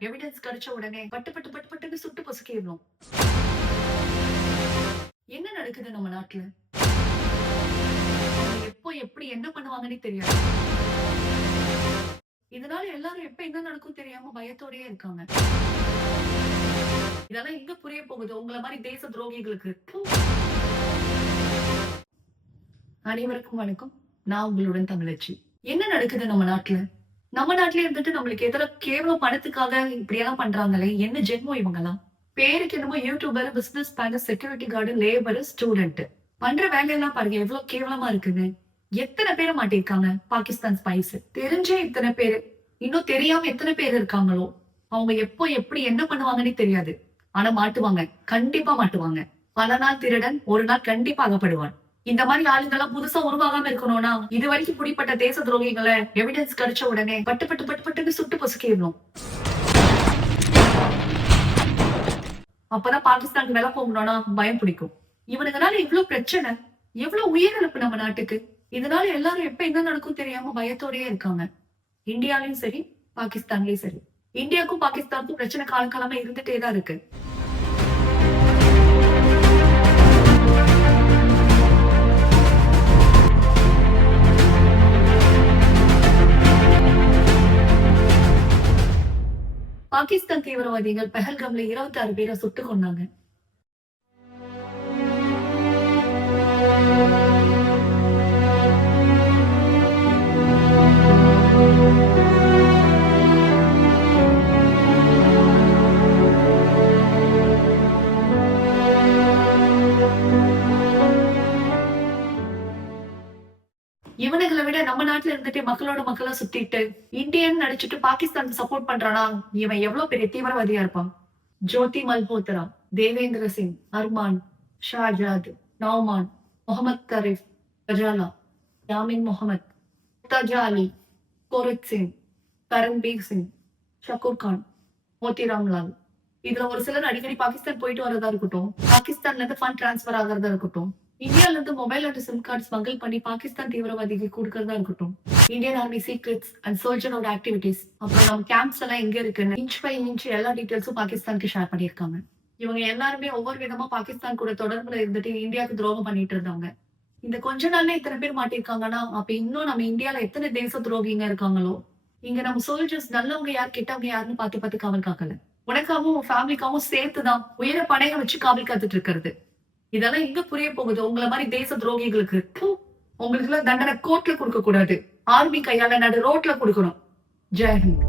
Evidence கிடைச்ச உடனே பட்டு பட்டு பட்டு பட்டுன்னு சுட்டு பொசுக்கிடணும். என்ன நடக்குது நம்ம நாட்டுல? அவங்க எப்போ எப்படி என்ன பண்ணுவாங்கன்னே தெரியாது. இதனால எல்லாரும் எப்ப என்ன நடக்கும் தெரியாம பயத்தோடயே இருக்காங்க. இதெல்லாம் எங்க புரிய போகுது உங்கள மாரி தேச துரோகிகளுக்கு? ப்பு. அனைவருக்கும் வணக்கம். நான் உங்களுடன் தமிழச்சி. என்ன நடக்குது நம்ம நாட்டுல? நம்ம நாட்டிலே இருந்துட்டு நம்மளுக்கு எதிரா கேவலம் பணத்துக்காக இப்படியெல்லாம் பண்றாங்களே! என்ன ஜென்மம் இவங்கலாம்? பேருக்கு என்னமோ YouTuber, business man, security guard, labour, student. பண்ற வேலையெல்லாம் பாருங்க எவ்ளோ கேவலமா இருக்குன்னு. எத்தன பேர் மாட்டியிருக்காங்க பாகிஸ்தான் ஸ்பைஸ். தெரிஞ்சே இத்தன பேரு. இன்னும் தெரியாம எத்தன பேர் இருக்காங்களோ! அவங்க எப்போ எப்படி என்ன பண்ணுவாங்கன்னே தெரியாது. ஆனா மாட்டுவாங்க. கண்டிப்பா மாட்டுவாங்க. பல நாள் திருடன் ஒரு நாள் கண்டிப்பா அகப்படுவான். இந்த மாரி ஆளுங்கெல்லாம் புதுசா உருவாகாம இருக்கணும்னா, இதுவரைக்கும் பிடிப்பட்ட தேச துரோகிகள எவிடன்ஸ் கிடைச்ச உடனே பட்டு பட்டு பட்டு பட்டுன்னு சுட்டு பொசுக்கிடணும். அப்பதான் பாகிஸ்தானுக்கு வெல போகணும்னா பயம் பிடிக்கும். இவனுங்கனால இவ்ளோ பிரச்சனை, எவ்ளோ உயிரிழப்பு நம்ம நாட்டுக்கு. இதனால எல்லாரும் எப்ப என்ன நடக்கும் தெரியாம பயத்தோடயே இருக்காங்க. இந்தியாலயும் சரி, பாகிஸ்தான்லயும் சரி. இந்தியாவுக்கும் பாகிஸ்தானுக்கும் பிரச்சனை காலகாலமா இருந்துட்டே தான் இருக்கு. பாகிஸ்தான் தீவிரவாதிகள் பெஹல்காம்ல 26 பேரை சுட்டுக் கொன்னாங்க. இவனுங்கள விட நம்ம நாட்டுல இருந்துட்டு மக்களோட மக்களா சுத்திட்டு இந்தியன் நடிச்சுட்டு பாகிஸ்தானுக்கு சப்போர்ட் பண்றானா இவன் எவ்வளவு பெரிய தீவிரவாதியா இருப்பான். ஜோதி மல்ஹோத்ரா, தேவேந்திர சிங், அர்மான், ஷாஜாத், நௌமான், முகமது தரிஃப், கஜாலா, யாமின் முகமது, தஜா அலி, கோரத் சிங், கரன்பீர் சிங், ஷக்கூர் கான், மோத்திராம் லால். இதுல ஒரு சிலர் அடிக்கடி பாகிஸ்தான் போயிட்டு வரதா இருக்கட்டும், பாகிஸ்தான்ல இருந்து ஃபண்ட் டிரான்ஸ்பர் ஆகிறதா இருக்கட்டும், இந்தியால இருந்து mobile and SIM card smuggle பண்ணி பாகிஸ்தான் தீவிரவாதிக்கு கொடுக்கறதா இருக்கட்டும், இந்தியன் ஆர்மி சீக்ரெட்ஸ் அண்ட் சோல்ஜரோட ஆக்டிவிட்டிஸ், அப்புறம் நம்ம கேம்ப்ஸ் எல்லாம் எங்க இருக்குன்னு இன்ச் பை இன்ச் எல்லா டீடைல்ஸும் பாகிஸ்தானுக்கு ஷேர் பண்ணியிருக்காங்க. இவங்க எல்லாருமே ஒவ்வொரு விதமா பாகிஸ்தான் கூட தொடர்புல இருந்துட்டு இந்தியாவுக்கு துரோகம் பண்ணிட்டு இருந்தாங்க. இந்த கொஞ்ச நாள்ல இத்தனை பேர் மாட்டிருக்காங்கன்னா அப்ப இன்னும் நம்ம இந்தியால எத்தனை தேச துரோகிங்க இருக்காங்களோ. இங்க நம்ம சோல்ஜர்ஸ் நல்லவங்க யார் கெட்டவங்க யாருன்னு பார்த்து பார்த்து காவல் காக்கல. உனக்காகவும் உன் ஃபேமிலிக்காகவும் சேர்த்துதான் உயிரை பணைய வச்சு காவல் காத்துட்டு இருக்கிறது. இதெல்லாம் எங்க புரிய போகுது உங்கள மாதிரி தேச துரோகிகளுக்கு? உங்களுக்கு எல்லாம் தண்டனை கோர்ட்ல கொடுக்க கூடாது, ஆர்மி கையால நடு ரோட்ல கொடுக்கணும். ஜெயஹிந்த்.